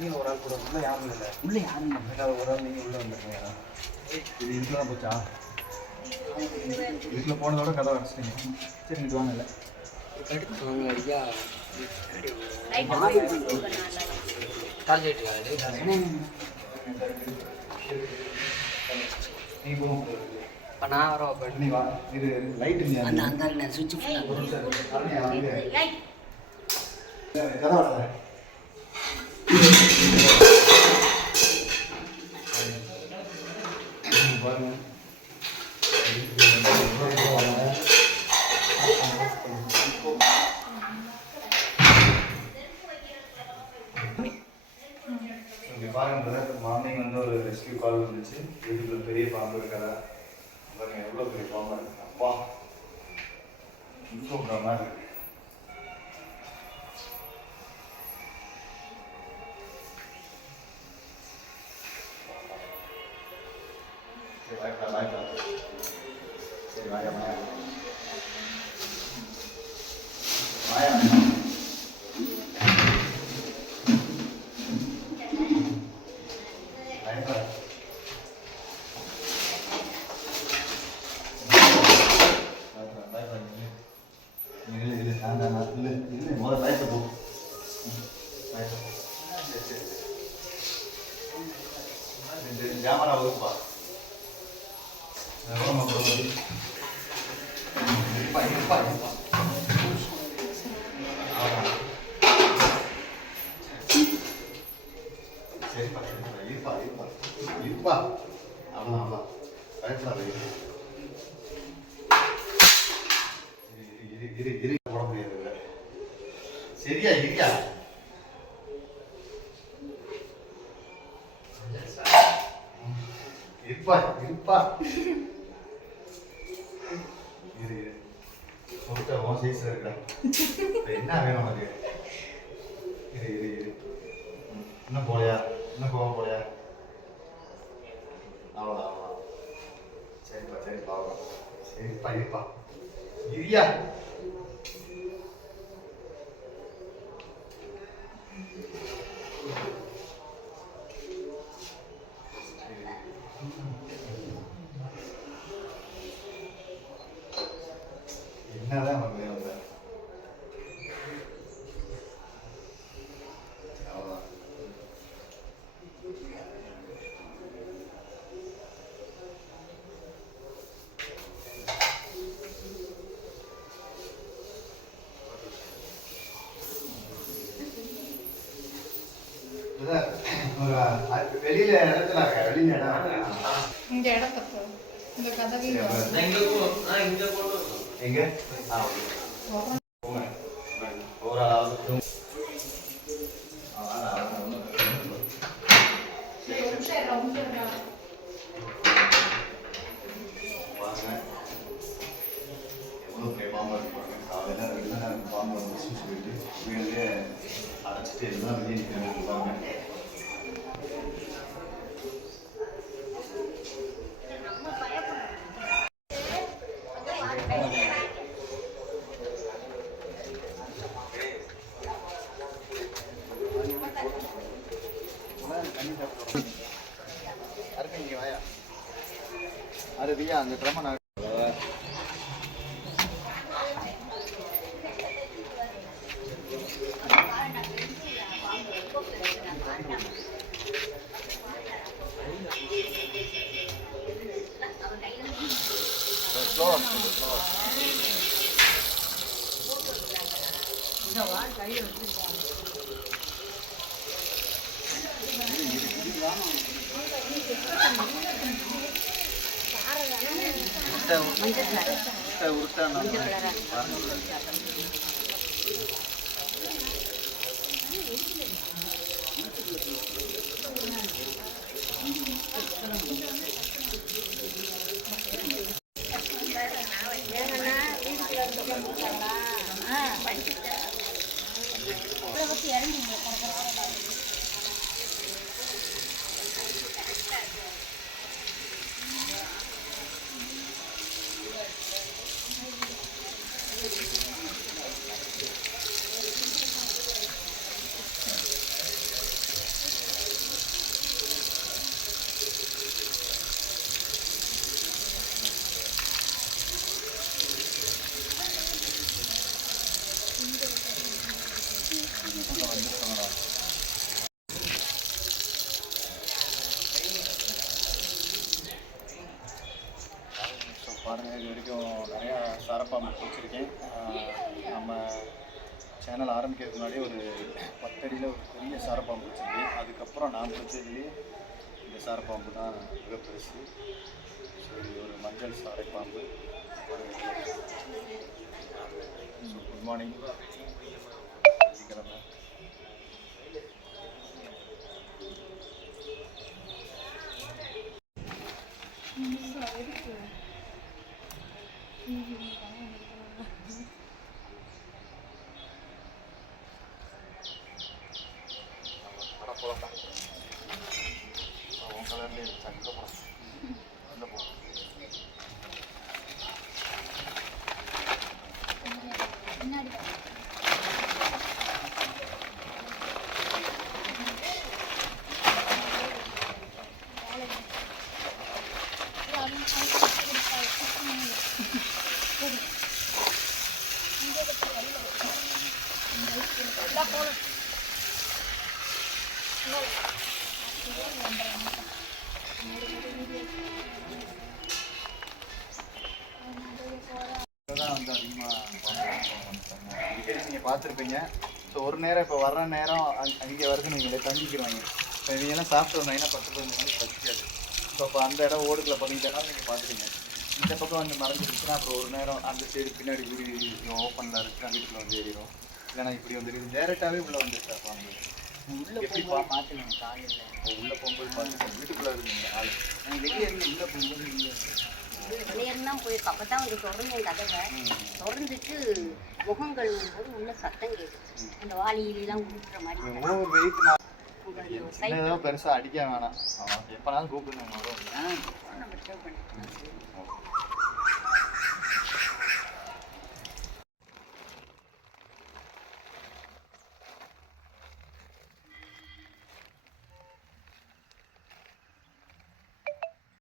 நீங்கள் ஒரு ஆள் கூட உள்ளே யாரும் இல்லை. உள்ளே யாரும் இல்லை. ஒரு ஆள் நீங்கள் உள்ளே வந்துருக்கீங்க. இது இதுக்கு தான் போச்சா? இதுக்குள்ள போனதோட கதை வரைச்சிட்டீங்க. சரி இங்கிட்டு வாங்க. இல்லை எடுத்து வாங்க ஐயா. நீ போகும் இப்போ நான் வர நீ வா. இது லைட் இல்லையா? அந்த அந்த சுவிட்ச் கதை வர பாருங்க. பாருங்க, மார்னிங் வந்து ஒரு ரெஸ்கியூ கால் வந்துச்சு. வீட்டுக்குள்ள பெரிய பாம்பு இருக்கதா பாருங்க. எவ்வளோ பெரிய பாம்பா இருக்கு. அப்பா தூக்குற மாதிரி இருக்கு. சரி வாயா மாயா மாயா கேமரா வருப்பா. இருப்பா இருப்பா இருப்பா. சரிப்பா சரிப்பா இருப்பா இருப்பா இருப்பா. அவ்வளோ அவ்வளோ பயப்படாத. இரு இரு போட முடியாது. இல்லை சரியா இருக்கியா? இருப்பா இருப்பா. இரு இரு சொல்லிட்ட உன் சைஸில் இருக்கா. என்ன வேணும் உனக்கு? இரு இரு இரு. இன்னும் போலையா? இன்னும் போக போலையா? அவ்வளோதான் அவ்வளோதான். சரிப்பா சரிப்பா அவ்வளோ. சரிப்பா இருப்பா இரியா. என்னதான் நமக்கு வேணும்? அவ்வளோதான். ஒரு வெளியில இடத்துல இருக்க வெளியில இடம் இந்த இடத்துக்கு இந்த கதவி எங்க ஓரளவு எவ்வளோ பெரிய பாம்பு இருப்பாங்க. காலையில் 2 நேரம் பாம்பு வந்துச்சுன்னு சொல்லிட்டு வீடுலேயே அடைச்சிட்டு எல்லாம் வெளியே நிற்கிறாங்க இருப்பாங்க. அருவியா அந்த கிரம ஸோ பாருங்கள், இது வரைக்கும் நிறையா சாரப்பாம்பு பிடிச்சிருக்கேன். நம்ம சேனல் ஆரம்பிக்கிறதுக்கு முன்னாடி ஒரு 10 அடியில் ஒரு பெரிய சாரப்பாம்பு பிடிச்சிருக்கேன். அதுக்கப்புறம் நான் பிடிச்சதுலேயே இந்த சாரப்பாம்பு தான் மிக பெருசு. ஸோ இது ஒரு மஞ்சள் சாரைப்பாம்பு. ஸோ குட் மார்னிங், வெள்ளிக்கிழமை. போகலாம்ப்பா. உன் கலர்லேயே சங்க போகலாம். உள்ளே போ. தான் வந்து அதிகமாக அடிக்கடி நீங்கள் பார்த்துருப்பீங்க. ஸோ ஒரு நேரம் இப்போ வர்ற நேரம் அங்கே வருதுன்னு நீங்களே தங்கிக்கிறாங்க. இப்போ இவங்கெல்லாம் சாப்பிட்டு வந்தாங்கன்னா 10-15 மணிக்கு பசிக்காது. ஸோ அப்போ அந்த இடம் ஓடுக்குள்ள 15 இடம் நீங்கள் பார்த்துருங்க. இந்த பக்கம் வந்து மறைஞ்சிருச்சுன்னா அப்புறம் ஒரு நேரம் அந்த சைடு பின்னாடி வீடு ஓப்பனில் இருக்குது, வீட்டுக்குள்ள வந்து ஏறிடும். இல்லைனா இப்படி வந்துருக்கு, டேரெக்டாகவே உள்ளே வந்துருச்சா பாம்பு. உள்ளே எப்படி பார்த்துக்கணும் காலையில். உள்ளே போகும்போது பார்த்துட்டு வீட்டுக்குள்ளே இருக்குங்க ஆள். வெளியே இருந்து உள்ளே போகும்போது இல்லை. வெளியேறினா போயிருக்கு. அப்போ தான் வந்து திறந்தேன் கதவை. திறந்துட்டு முகம் கழுவும்போது உள்ள சத்தம் கேட்குது. அந்த வாளியிலாம் ஊட்டுற மாதிரி. ஓவர் வெயிட் சின்னதாக பெருசாக அடிக்க வேணாம். அவன் எப்போனாலும் கூப்பிடுங்க வரும். நம்ம டிஸ்டர்ப் பண்ணிக்கலாம்.